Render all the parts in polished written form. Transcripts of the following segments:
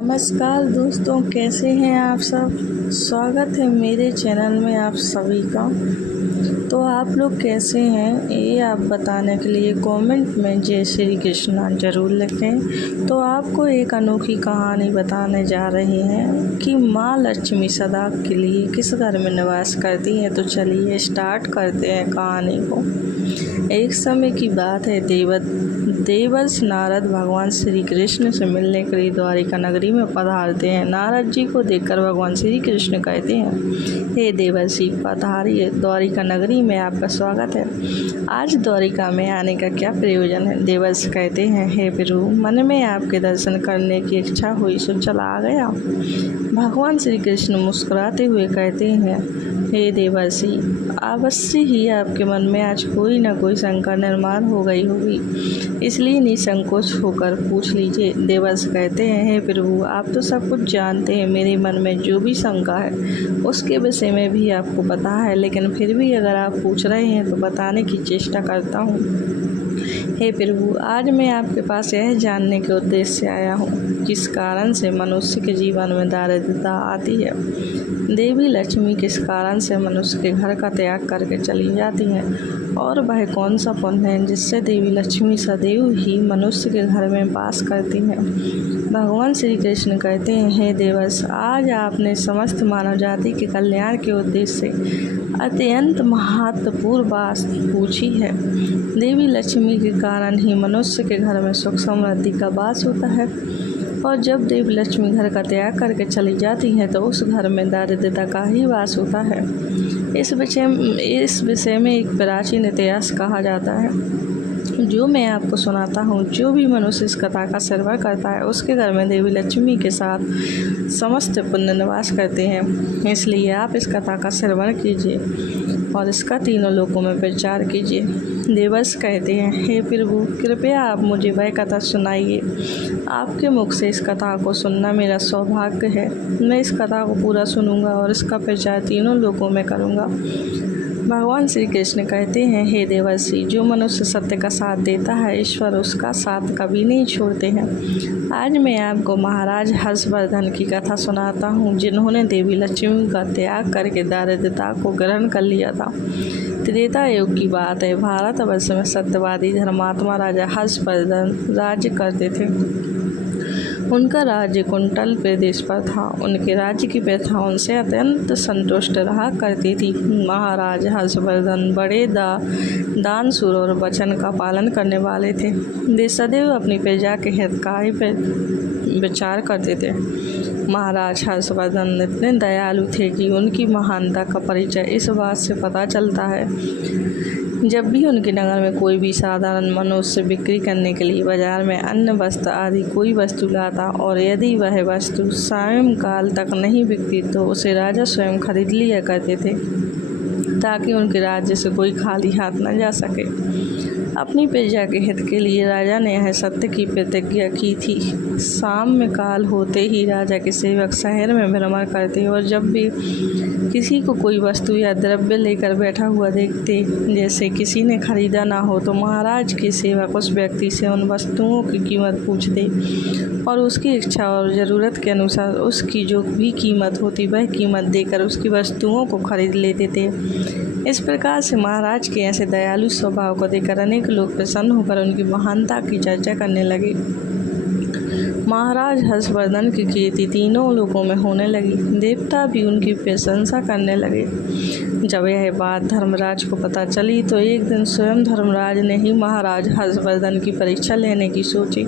नमस्कार दोस्तों, कैसे हैं आप सब। स्वागत है मेरे चैनल में आप सभी का। तो आप लोग कैसे हैं ये आप बताने के लिए कमेंट में जय श्री कृष्णा ज़रूर लिखें। तो आपको एक अनोखी कहानी बताने जा रहे हैं कि माँ लक्ष्मी सदा के लिए किस घर में निवास करती हैं। तो चलिए स्टार्ट करते हैं कहानी को। एक समय की बात है, देवर्षि नारद भगवान श्री कृष्ण से मिलने के लिए द्वारिका नगरी में पधारते हैं। नारद जी को देखकर भगवान श्री कृष्ण कहते हैं, हे देवर्षि, पधारिए, द्वारिका नगरी में आपका स्वागत है। आज द्वारिका में आने का क्या प्रयोजन है। देवर्षि कहते हैं, हे प्रभु, मन में आपके दर्शन करने की इच्छा हुई सो चला आ गया। भगवान श्री कृष्ण मुस्कुराते हुए कहते हैं, हे देवर्षि, अवश्य ही आपके मन में आज कोई न कोई शंका निर्माण हो गई होगी, इसलिए निसंकोच होकर पूछ लीजिए। देवर्षि कहते हैं, हे प्रभु, आप तो सब कुछ जानते हैं। मेरे मन में जो भी शंका है उसके विषय में भी आपको पता है, लेकिन फिर भी अगर आप पूछ रहे हैं तो बताने की चेष्टा करता हूँ। हे प्रभु, आज मैं आपके पास यह जानने के उद्देश्य से आया हूँ, किस कारण से मनुष्य के जीवन में दारिद्रता आती है। देवी लक्ष्मी किस कारण से मनुष्य के घर का त्याग करके चली जाती हैं, और वह कौन सा पुण्य है जिससे देवी लक्ष्मी सदैव ही मनुष्य के घर में वास करती हैं। भगवान श्री कृष्ण कहते हैं, हे देवर्षि, आज आपने समस्त मानव जाति के कल्याण के उद्देश्य से अत्यंत महत्वपूर्ण बात पूछी है। देवी लक्ष्मी के कारण ही मनुष्य के घर में सुख समृद्धि का वास होता है, और जब देवी लक्ष्मी घर का त्याग करके चली जाती हैं तो उस घर में दारिद्रता का ही वास होता है। इस विषय में एक प्राचीन इतिहास कहा जाता है, जो मैं आपको सुनाता हूँ। जो भी मनुष्य इस कथा का श्रवण करता है उसके घर में देवी लक्ष्मी के साथ समस्त पुण्य निवास करते हैं। इसलिए आप इस कथा का श्रवण कीजिए और इसका तीनों लोकों में प्रचार कीजिए। देवर्षि कहते हैं, हे प्रभु, कृपया आप मुझे वह कथा सुनाइए। आपके मुख से इस कथा को सुनना मेरा सौभाग्य है। मैं इस कथा को पूरा सुनूंगा और इसका प्रचार तीनों लोकों में करूंगा। भगवान श्री कृष्ण कहते हैं, हे देवर्षि, जो मनुष्य सत्य का साथ देता है, ईश्वर उसका साथ कभी नहीं छोड़ते हैं। आज मैं आपको महाराज हर्षवर्धन की कथा सुनाता हूँ, जिन्होंने देवी लक्ष्मी का त्याग करके दारिद्रता को ग्रहण कर लिया था। त्रेता युग की बात है। भारतवर्ष में सत्यवादी धर्मात्मा राजा हर्षवर्धन राज्य करते थे। उनका राज्य कुंतल प्रदेश पर था। उनके राज्य की प्रथा उनसे अत्यंत संतुष्ट रहा करती थी। महाराज हर्षवर्धन बड़े दानशूर और वचन का पालन करने वाले थे। वे सदैव अपनी प्रजा के हित का ही विचार करते थे। महाराज हर्षवर्धन इतने दयालु थे कि उनकी महानता का परिचय इस बात से पता चलता है, जब भी उनके नगर में कोई भी साधारण मनुष्य बिक्री करने के लिए बाजार में अन्न वस्त्र आदि कोई वस्तु लाता, और यदि वह वस्तु सायंकाल तक नहीं बिकती तो उसे राजा स्वयं खरीद लिया करते थे, ताकि उनके राज्य से कोई खाली हाथ न जा सके। अपनी प्रजा के हित के लिए राजा ने यह सत्य की प्रतिज्ञा की थी। शाम में काल होते ही राजा के सेवक शहर में भ्रमण करते, और जब भी किसी को कोई वस्तु या द्रव्य लेकर बैठा हुआ देखते, जैसे किसी ने खरीदा ना हो, तो महाराज के सेवक उस व्यक्ति से उन वस्तुओं की कीमत पूछते और उसकी इच्छा और ज़रूरत के अनुसार उसकी जो भी कीमत होती वह कीमत देकर उसकी वस्तुओं को खरीद लेते थे। इस प्रकार से महाराज के ऐसे दयालु स्वभाव को देखकर अनेक लोग प्रसन्न होकर उनकी महानता की चर्चा करने लगे। महाराज हर्षवर्धन की कीर्ति तीनों लोकों में होने लगी। देवता भी उनकी प्रशंसा करने लगे। जब यह बात धर्मराज को पता चली तो एक दिन स्वयं धर्मराज ने ही महाराज हर्षवर्धन की परीक्षा लेने की सोची।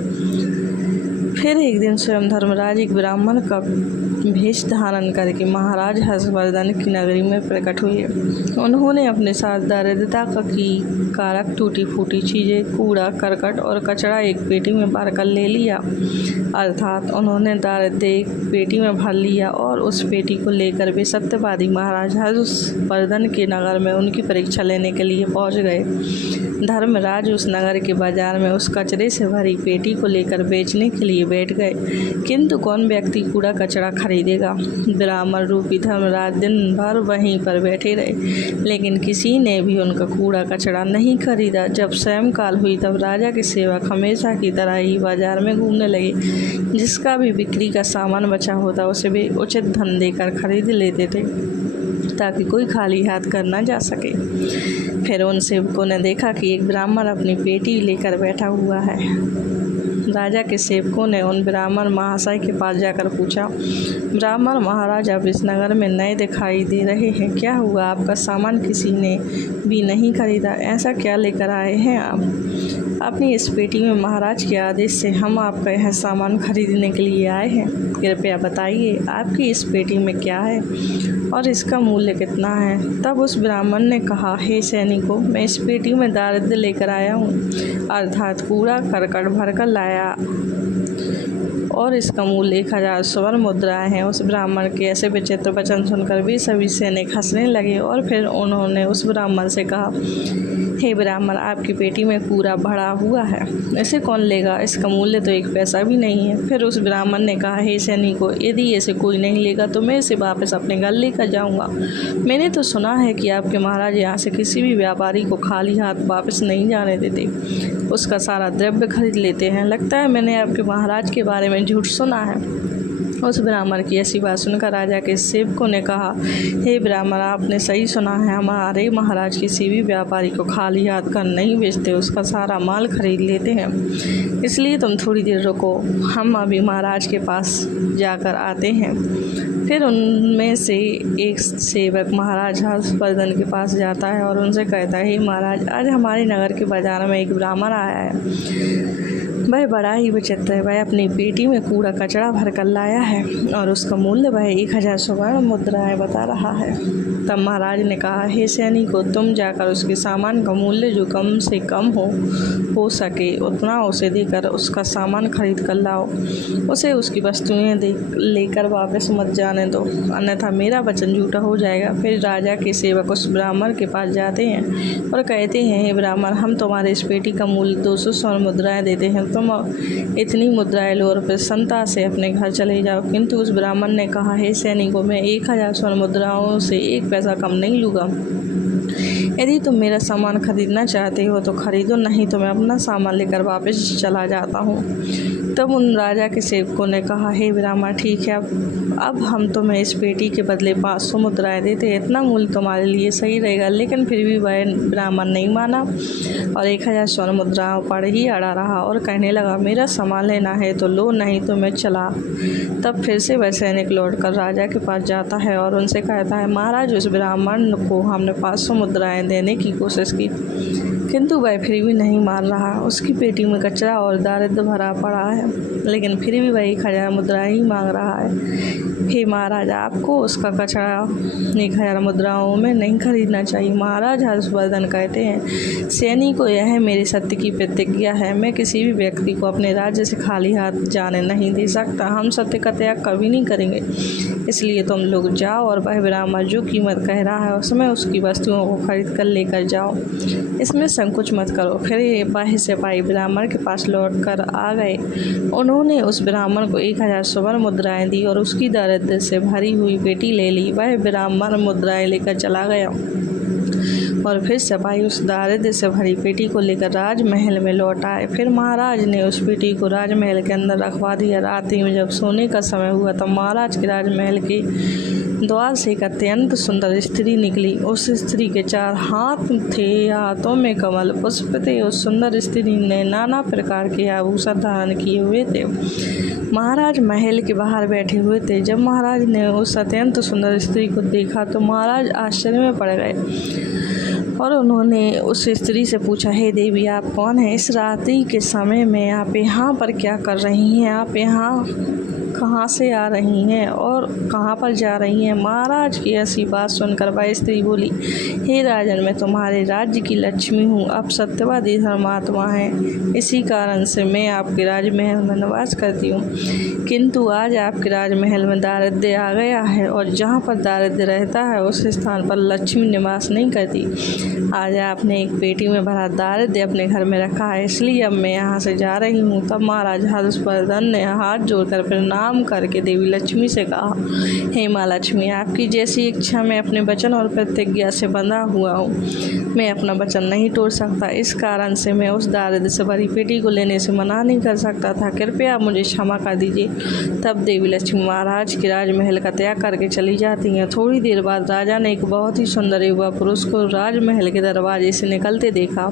फिर एक दिन स्वयं धर्मराज एक ब्राह्मण का भेष धारण करके महाराज हर्षवर्धन की नगरी में प्रकट हुए। उन्होंने अपने साथ दारिद्रता की कारक टूटी फूटी चीज़ें, कूड़ा करकट और कचरा एक पेटी में भर कर ले लिया। अर्थात उन्होंने दारिद्र्य एक पेटी में भर लिया, और उस पेटी को लेकर वे सत्यवादी महाराज हर्षवर्धन के नगर में उनकी परीक्षा लेने के लिए पहुंच गए। धर्मराज उस नगर के बाजार में उस कचरे से भरी पेटी को लेकर बेचने के लिए बैठ गए। किंतु कौन व्यक्ति कूड़ा कचरा खरीदेगा। ब्राह्मण रूपी धर्मराज दिन भर वहीं पर बैठे रहे, लेकिन किसी ने भी उनका कूड़ा कचरा नहीं खरीदा। जब सायंकाल हुई तब राजा के सेवक हमेशा की तरह ही बाजार में घूमने लगे। जिसका भी बिक्री का सामान बचा होता उसे भी उचित धन देकर खरीद लेते थे, ताकि कोई खाली हाथ कर न जा सके। फिर उन सेवकों ने देखा कि एक ब्राह्मण अपनी पेटी लेकर बैठा हुआ है। राजा के सेवकों ने उन ब्राह्मण महाशय के पास जाकर पूछा, ब्राह्मण महाराज, आप इस नगर में नए दिखाई दे रहे हैं, क्या हुआ? आपका सामान किसी ने भी नहीं खरीदा, ऐसा क्या लेकर आए हैं आप? अपनी इस पेटी में महाराज के आदेश से हम आपका यह सामान खरीदने के लिए आए हैं। कृपया बताइए आपकी इस पेटी में क्या है और इसका मूल्य कितना है? तब उस ब्राह्मण ने कहा, हे सैनिकों, मैं इस पेटी में दारिद्र्य लेकर आया हूँ, अर्थात कूड़ा करकट भरकर लाया, और इसका मूल्य 1000 स्वर्ण मुद्राएं हैं। उस ब्राह्मण के ऐसे विचित्र वचन सुनकर वे सभी सैनिक हंसने लगे और फिर उन्होंने उस ब्राह्मण से कहा, हे ब्राह्मण, आपकी पेटी में कूड़ा भरा हुआ है, इसे कौन लेगा? इसका मूल्य तो 1 पैसा भी नहीं है। फिर उस ब्राह्मण ने कहा, हे सैनिकों, यदि इसे कोई नहीं लेगा तो मैं इसे वापस अपने घर लेकर जाऊंगा। मैंने तो सुना है कि आपके महाराज यहाँ से किसी भी व्यापारी को खाली हाथ वापस नहीं जाने देते, उसका सारा द्रव्य खरीद लेते हैं। लगता है मैंने आपके महाराज के बारे में झूठ सुना है। उस ब्राह्मण की ऐसी बात सुनकर राजा के सेवकों ने कहा, हे ब्राह्मण, आपने सही सुना है, हमारे महाराज किसी भी व्यापारी को खाली हाथ कर नहीं बेचते, उसका सारा माल खरीद लेते हैं। इसलिए तुम थोड़ी देर रुको, हम अभी महाराज के पास जाकर आते हैं। फिर उनमें से एक सेवक महाराज हर्षवर्धन के पास जाता है और उनसे कहता है, हे महाराज, आज हमारे नगर के बाजार में एक ब्राह्मण आया है। वह बड़ा ही विचित्र है। वह अपनी पेटी में कूड़ा कचरा भर कर लाया है और उसका मूल्य वह 1000 स्वर्ण मुद्राएं बता रहा है। तब महाराज ने कहा, हे सैनिकों, तुम जाकर उसके सामान का मूल्य जो कम से कम हो सके उतना उसे देकर उसका सामान खरीद कर लाओ। उसे उसकी वस्तुएं लेकर वापस मत जाने दो, अन्यथा मेरा वचन झूठा हो जाएगा। फिर राजा के सेवक उस ब्राह्मण के पास जाते हैं और कहते हैं, हे ब्राह्मण, हम तुम्हारे इस पेटी का मूल्य 200 स्वर्ण मुद्राएं देते हैं, तुम इतनी मुद्राएं लो और प्रसन्नता से अपने घर चले जाओ। किंतु उस ब्राह्मण ने कहा, हे सैनिकों, मैं 1000 स्वर्ण मुद्राओं से 1 पैसा कम नहीं लूँगा। यदि तुम मेरा सामान खरीदना चाहते हो तो खरीदो, नहीं तो मैं अपना सामान लेकर वापस चला जाता हूँ। तब उन राजा के सेवकों ने कहा, हे ब्राह्मण, ठीक है, अब हम तुम्हें इस पेटी के बदले 500 मुद्राएं देते हैं, इतना मूल्य तुम्हारे लिए सही रहेगा। लेकिन फिर भी वह ब्राह्मण नहीं माना और 1000 स्वर्ण मुद्राओं पर ही अड़ा रहा और कहने लगा, मेरा सामान लेना है तो लो, नहीं तो मैं चला। तब फिर से वह सैनिक लौटकर राजा के पास जाता है और उनसे कहता है, महाराज, उस ब्राह्मण को हमने 500 मुद्राएं देने की कोशिश की, किंतु वह फिर भी नहीं मान रहा। उसकी पेटी में कचरा और दारिद्र्य भरा पड़ा है, लेकिन फिर भी वह 1000 मुद्राएं ही मांग रहा है। हे महाराज, आपको उसका कचरा 1000 मुद्राओं में नहीं खरीदना चाहिए। महाराज हर्षवर्धन कहते हैं, सैनिकों, यह मेरे सत्य की प्रतिज्ञा है, मैं किसी भी व्यक्ति को अपने राज्य से खाली हाथ जाने नहीं दे सकता। हम सत्य का त्याग कभी नहीं करेंगे। इसलिए तुम लोग जाओ और वह ब्राह्मण जो कीमत कह रहा है उसमें उसकी वस्तुओं को खरीद कर लेकर जाओ, इसमें संकोच मत करो। फिर वह सिपाही ब्राह्मण के पास लौट कर आ गए। उन्होंने उस ब्राह्मण को 1000 स्वर्ण मुद्राएं दी और उसकी दारिद्र्य से भरी हुई पेटी ले ली। वह ब्राह्मण मुद्राएं लेकर चला गया और फिर सिपाही उस दारिद्र्य से भरी पेटी को लेकर राजमहल में लौट आए। फिर महाराज ने उस पेटी को राजमहल के अंदर रखवा दिया। रात में जब सोने का समय हुआ तब महाराज के राजमहल के द्वार से एक अत्यंत सुंदर स्त्री निकली। उस स्त्री के 4 हाथ थे, हाथों में कमल पुष्प थे। उस सुंदर स्त्री ने नाना प्रकार के आभूषण धारण किए हुए थे। महाराज महल के बाहर बैठे हुए थे। जब महाराज ने उस अत्यंत सुंदर स्त्री को देखा तो महाराज आश्चर्य में पड़ गए और उन्होंने उस स्त्री से पूछा, हे देवी, आप कौन हैं? इस रात्रि के समय में आप यहाँ पर क्या कर रही हैं? आप यहाँ कहाँ से आ रही हैं और कहाँ पर जा रही हैं। महाराज की ऐसी बात सुनकर वह स्त्री बोली, हे राजन, मैं तुम्हारे राज्य की लक्ष्मी हूँ। आप सत्यवादी धर्मात्मा हैं, इसी कारण से मैं आपके राजमहल में निवास करती हूँ। किंतु आज आपके राजमहल में दारिद्र्य आ गया है और जहाँ पर दारिद्र्य रहता है उस स्थान पर लक्ष्मी निवास नहीं करती। आज आपने एक पेटी में भरा दारिद्र्य अपने घर में रखा है, इसलिए अब मैं यहाँ से जा रही हूँ। तब महाराज हर्षवर्धन ने हाथ जोड़कर प्रणाम करके देवी लक्ष्मी से कहा, हे माँ लक्ष्मी, आपकी जैसी इच्छा मैं अपने वचन और प्रतिज्ञा से बंधा हुआ हूँ। मैं अपना वचन नहीं तोड़ सकता, इस कारण से मैं उस दारिद्र्य से भरी पेटी को लेने से मना नहीं कर सकता था। कृपया मुझे क्षमा कर दीजिए। तब देवी लक्ष्मी महाराज के राजमहल का त्याग करके चली जाती हैं। थोड़ी देर बाद राजा ने एक बहुत ही सुंदर युवा पुरुष को राजमहल के दरवाजे से निकलते देखा।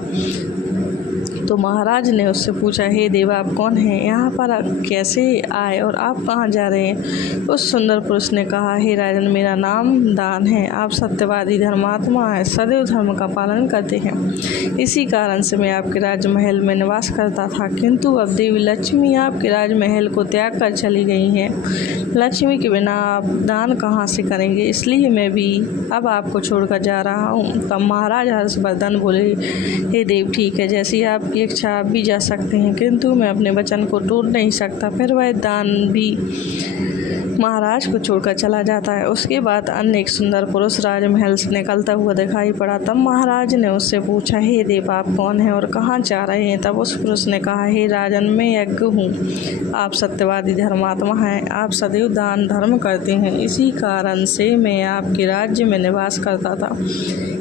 तो महाराज ने उससे पूछा, हे देवा, आप कौन हैं? यहाँ पर कैसे आए और आप कहाँ जा रहे हैं? उस सुंदर पुरुष ने कहा, हे राजन, मेरा नाम दान है। आप सत्यवादी धर्मात्मा हैं, सदैव धर्म का पालन करते हैं, इसी कारण से मैं आपके राजमहल में निवास करता था। किंतु अब देवी लक्ष्मी आपके राजमहल को त्याग कर चली गई हैं। लक्ष्मी के बिना आप दान कहाँ से करेंगे, इसलिए मैं भी अब आपको छोड़कर जा रहा हूँ। तब महाराज हर्षवर्धन बोले, हे देव, ठीक है, जैसी आपकी इच्छा आप भी जा सकते हैं, किंतु मैं अपने वचन को तोड़ नहीं सकता। फिर वह दान भी महाराज को छोड़कर चला जाता है। उसके बाद अन्य एक सुंदर पुरुष राजमहल से निकलता हुआ दिखाई पड़ा। तब महाराज ने उससे पूछा, हे देव, आप कौन हैं और कहाँ जा रहे हैं? तब उस पुरुष ने कहा, हे राजन, मैं यज्ञ हूँ। आप सत्यवादी धर्मात्मा हैं, आप सदैव दान धर्म करते हैं, इसी कारण से मैं आपके राज्य में निवास करता था।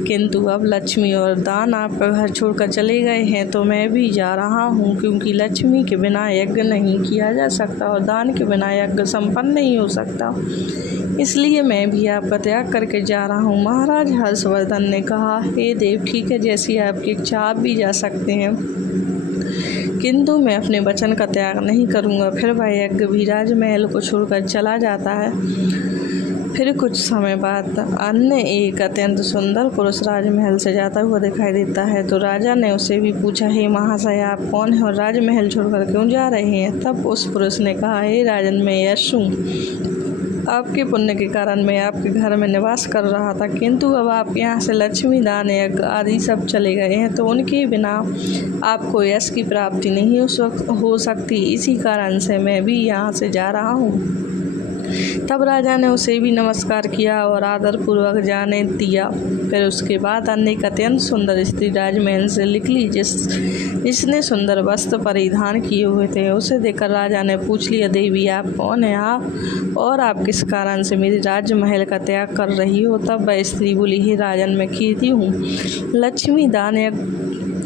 किंतु अब लक्ष्मी और दान आपका घर छोड़कर चले गए हैं, तो मैं भी जा रहा हूँ, क्योंकि लक्ष्मी के बिना यज्ञ नहीं किया जा सकता और दान के बिना यज्ञ संपन्न नहीं हो सकता, इसलिए मैं भी आपका त्याग करके जा रहा हूँ। महाराज हर्षवर्धन ने कहा, हे देव, ठीक है, जैसी आपकी इच्छा आप भी जा सकते हैं, किंतु मैं अपने वचन का त्याग नहीं करूँगा। फिर वह यज्ञ भी राजमहल को छोड़कर चला जाता है। फिर कुछ समय बाद अन्य एक अत्यंत सुंदर पुरुष राजमहल से जाता हुआ दिखाई देता है। तो राजा ने उसे भी पूछा, हे महाशय, आप कौन हैं और राजमहल छोड़कर क्यों जा रहे हैं? तब उस पुरुष ने कहा, हे राजन, मैं यश हूँ। आपके पुण्य के कारण मैं आपके घर में निवास कर रहा था, किंतु अब आप यहाँ से लक्ष्मी, दान, यज्ञ आदि सब चले गए हैं, तो उनके बिना आपको यश की प्राप्ति नहीं हो सकती, इसी कारण से मैं भी यहाँ से जा रहा हूँ। तब राजा ने उसे भी नमस्कार किया और आदरपूर्वक जाने दिया। फिर उसके बाद अन्य एक अत्यंत सुंदर स्त्री राजमहल से निकली, जिसने सुंदर वस्त्र परिधान किए हुए थे। उसे देखकर राजा ने पूछ लिया, देवी, आप कौन हैं आप और आप किस कारण से मेरे राजमहल का त्याग कर रही हो? तब वह स्त्री बोली, हे राजन, मैं कीर्ति हूँ। लक्ष्मी, दान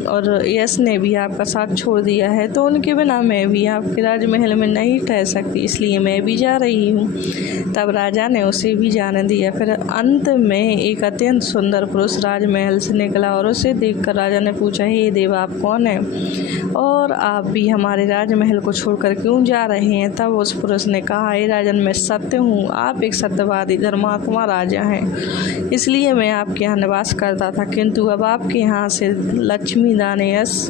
और यश ने भी आपका साथ छोड़ दिया है, तो उनके बिना मैं भी आपके राजमहल में नहीं ठहर सकती, इसलिए मैं भी जा रही हूँ। तब राजा ने उसे भी जाने दिया। फिर अंत में एक अत्यंत सुंदर पुरुष राजमहल से निकला और उसे देखकर राजा ने पूछा, हे देव, आप कौन हैं और आप भी हमारे राजमहल को छोड़कर क्यों जा रहे हैं? तब उस पुरुष ने कहा, हे राजन, मैं सत्य हूँ, आप एक सत्यवादी धर्मात्मा राजा हैं, इसलिए मैं आपके यहाँ निवास करता था, किंतु अब आपके यहाँ से लक्ष्मी, दान, यश,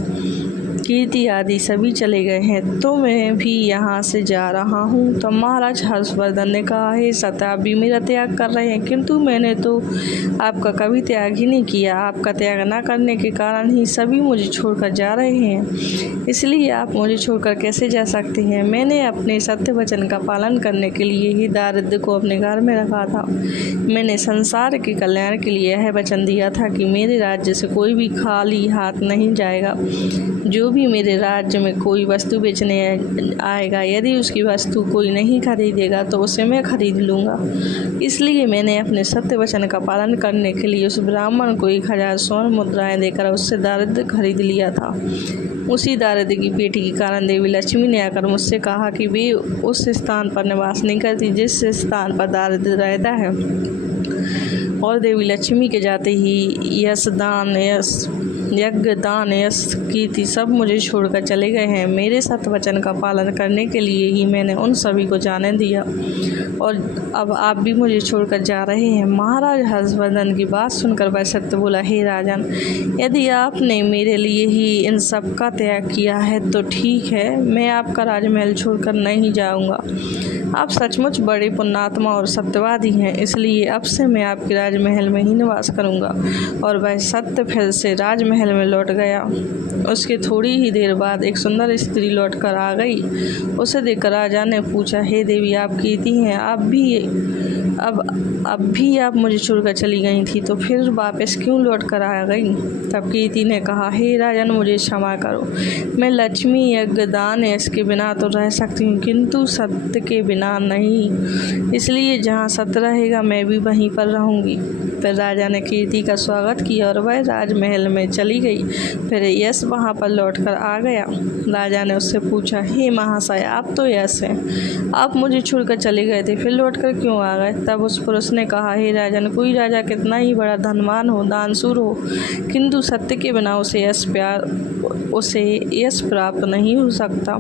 कीर्ति आदि सभी चले गए हैं, तो मैं भी यहाँ से जा रहा हूँ। तब महाराज हर्षवर्धन ने कहा, हे सत्य, आप भी मेरा त्याग कर रहे हैं, किंतु मैंने तो आपका कभी त्याग ही नहीं किया। आपका त्याग न करने के कारण ही सभी मुझे छोड़कर जा रहे हैं, इसलिए आप मुझे छोड़कर कैसे जा सकते हैं? मैंने अपने सत्य वचन का पालन करने के लिए ही दारिद्र्य को अपने घर में रखा था। मैंने संसार के कल्याण के लिए यह वचन दिया था कि मेरे राज्य से कोई भी खाली हाथ नहीं जाएगा। जो भी मेरे राज्य में कोई वस्तु बेचने आएगा, यदि उसकी वस्तु कोई नहीं खरीदेगा तो उसे मैं खरीद लूँगा। इसलिए मैंने अपने सत्य वचन का पालन करने के लिए उस ब्राह्मण को 1000 स्वर्ण मुद्राएं देकर उससे दारिद्र्य खरीद लिया था। उसी दारिद्र्य की पेटी के कारण देवी लक्ष्मी ने आकर मुझसे कहा कि वे उस स्थान पर निवास नहीं करती जिस स्थान पर दारिद्र्य रहता है, और देवी लक्ष्मी के जाते ही यज्ञ, दान, यश, कीर्ति सब मुझे छोड़कर चले गए हैं। मेरे सत्य वचन का पालन करने के लिए ही मैंने उन सभी को जाने दिया, और अब आप भी मुझे छोड़कर जा रहे हैं। महाराज हर्षवर्धन की बात सुनकर वह सत्य बोला, हे राजन, यदि आपने मेरे लिए ही इन सब का त्याग किया है तो ठीक है, मैं आपका राजमहल छोड़कर नहीं जाऊंगा। आप सचमुच बड़े पुण्यात्मा और सत्यवादी हैं, इसलिए अब से मैं आपके राजमहल में ही निवास करूंगा। और वह सत्य फिर से राजमहल में लौट गया। उसके थोड़ी ही देर बाद एक सुंदर स्त्री लौटकर आ गई। उसे देखकर राजा ने पूछा, हे देवी, आप कीर्ति हैं, अब भी आप मुझे छोड़कर चली गई थी, तो फिर वापस क्यों लौट कर आ गई? तब कीर्ति ने कहा, हे राजन, मुझे क्षमा करो। मैं लक्ष्मी, यज्ञ, दान, इसके बिना तो रह सकती हूँ, किंतु सत्य के बिना नहीं। इसलिए जहाँ सत्य रहेगा मैं भी वहीं पर रहूँगी। फिर राजा ने कीर्ति का स्वागत किया और वह राजमहल में चली गई। फिर यश वहाँ पर लौटकर आ गया। राजा ने उससे पूछा, हे महाशय, आप तो यश हैं, आप मुझे छोड़कर चले गए थे, फिर लौटकर क्यों आ गए? तब उस पुरुष ने कहा, हे राजन, कोई राजा कितना ही बड़ा धनवान हो, दानशूर हो, किंतु सत्य के बिना उसे यश प्राप्त नहीं हो सकता।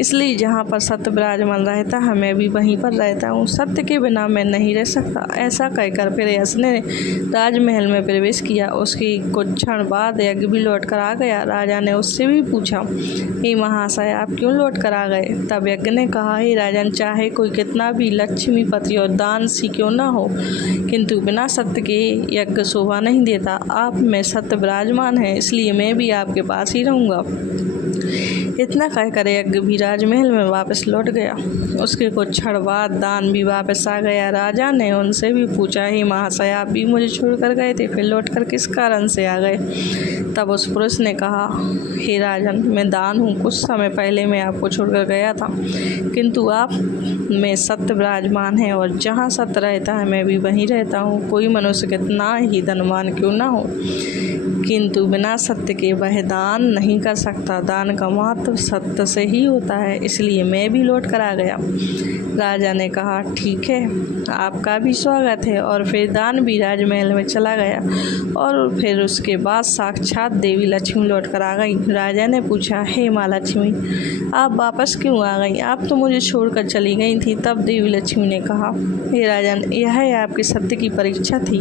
इसलिए जहाँ पर सत्य विराजमान रहता है मैं भी वहीं पर रहता हूँ, सत्य के बिना मैं नहीं रह सकता। ऐसा कहकर फिर यश ने राजमहल में प्रवेश किया। उसके कुछ क्षण बाद यज्ञ भी लौट कर आ गया। राजा ने उससे भी पूछा, हे महाशय, आप क्यों लौट कर आ गए? तब यज्ञ ने कहा, हे राजन, चाहे कोई कितना भी लक्ष्मीपति और दानशी क्यों न हो, किंतु बिना सत्य के यज्ञ शोभा नहीं देता। आप में सत्य विराजमान है, इसलिए मैं भी आपके पास ही रहूँगा। इतना कहकर यज्ञ भी राजमहल में वापस लौट गया। उसके कुछ क्षण बाद दान भी वापस आ गया। राजा ने उनसे भी पूछा, हे महाशय, आप भी मुझे छोड़कर गए थे, फिर लौटकर किस कारण से आ गए? तब उस पुरुष ने कहा, हे राजन, मैं दान हूँ, कुछ समय पहले मैं आपको छोड़कर गया था, किंतु आप में सत्य विराजमान है और जहाँ सत्य रहता है मैं भी वहीं रहता हूँ। कोई मनुष्य कितना ही धनवान क्यों ना हो, किंतु बिना सत्य के वह दान नहीं कर सकता। दान का महत्व सत्य से ही होता है, इसलिए मैं भी लौट कर आ गया। राजा ने कहा, ठीक है, आपका भी स्वागत है। और फिर दान भी राजमहल में चला गया और फिर उसके बाद साक्षात देवी लक्ष्मी लौट कर आ गई। राजा ने पूछा, हे माँ लक्ष्मी, आप वापस क्यों आ गई? आप तो मुझे छोड़कर चली गई थी। तब देवी लक्ष्मी ने कहा, हे राजन, यह आपके सत्य की परीक्षा थी।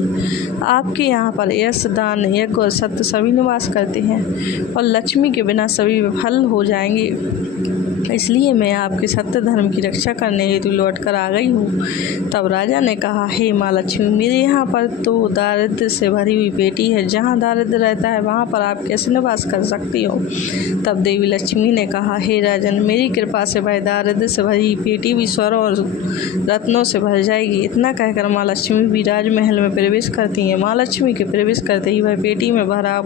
आपके यहाँ पर यश, दान, यज्ञ और सत्य सभी निवास करते हैं और लक्ष्मी के बिना सभी विफल हो जाएंगे। इसलिए मैं आपके सत्य धर्म की रक्षा करने हेतु लौट कर आ गई हूँ। तब राजा ने कहा, हे माँ लक्ष्मी, मेरे यहाँ पर तो दारिद्र्य से भरी हुई पेटी है, जहाँ दारिद्र्य रहता है वहाँ पर आप कैसे निवास कर सकती हो? तब देवी लक्ष्मी ने कहा, हे राजन, मेरी कृपा से वह दारिद्र्य से भरी पेटी भी स्वर्ण और रत्नों से भर जाएगी। इतना कहकर माँ लक्ष्मी भी राजमहल में प्रवेश करती हैं। माँ लक्ष्मी के प्रवेश करते ही वह पेटी में भरा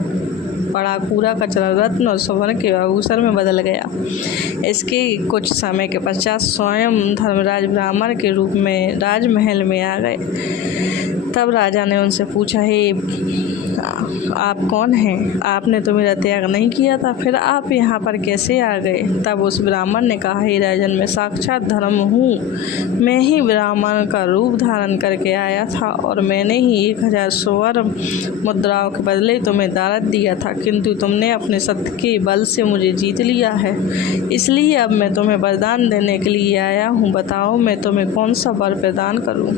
पड़ा पूरा कचरा रत्न और स्वर्ण के आभूषण में बदल गया। इसके कुछ समय के पश्चात स्वयं धर्मराज ब्राह्मण के रूप में राजमहल में आ गए। तब राजा ने उनसे पूछा, हे आप कौन हैं? आपने तो मेरा त्याग नहीं किया था, फिर आप यहाँ पर कैसे आ गए? तब उस ब्राह्मण ने कहा, हे राजन, मैं साक्षात धर्म हूँ। मैं ही ब्राह्मण का रूप धारण करके आया था और मैंने ही 1000 स्वर्ण मुद्राओं के बदले तुम्हें दारद दिया था, किंतु तुमने अपने सत्य के बल से मुझे जीत लिया है। इसलिए अब मैं तुम्हें वरदान देने के लिए आया हूँ। बताओ, मैं तुम्हें कौन सा वर प्रदान करूँ?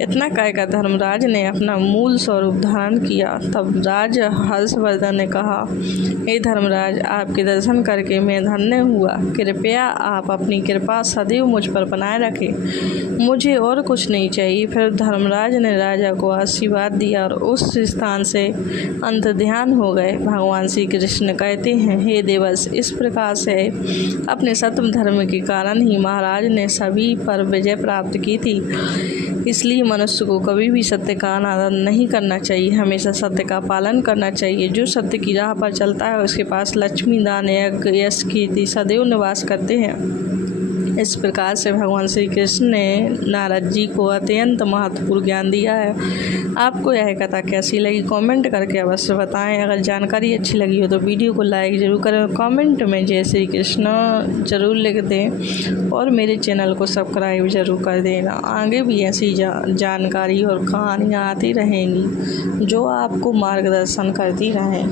इतना कहकर धर्मराज ने अपना मूल स्वरूप धारण किया। तब राजा हर्षवर्धन ने कहा, हे धर्मराज, आपके दर्शन करके मैं धन्य हुआ। कृपया आप अपनी कृपा सदैव मुझ पर बनाए रखें, मुझे और कुछ नहीं चाहिए। फिर धर्मराज ने राजा को आशीर्वाद दिया और उस स्थान से अंतर्ध्यान हो गए। भगवान श्री कृष्ण कहते हैं, हे देवर्ष, इस प्रकार से अपने सत्य धर्म के कारण ही महाराज ने सभी पर विजय प्राप्त की थी। इसलिए मनुष्य को कभी भी सत्य का अनादर नहीं करना चाहिए, हमेशा सत्य का पालन करना चाहिए। जो सत्य की राह पर चलता है उसके पास लक्ष्मी, दान, यज्ञ, यश, कीर्ति सदैव निवास करते हैं। इस प्रकार से भगवान श्री कृष्ण ने नारद जी को अत्यंत महत्वपूर्ण ज्ञान दिया है। आपको यह कथा कैसी लगी कमेंट करके अवश्य बताएं। अगर जानकारी अच्छी लगी हो तो वीडियो को लाइक ज़रूर करें, कमेंट में जय श्री कृष्ण ज़रूर लिख दें और मेरे चैनल को सब्सक्राइब ज़रूर कर देना। आगे भी ऐसी जानकारी और कहानियाँ आती रहेंगी जो आपको मार्गदर्शन करती रहें।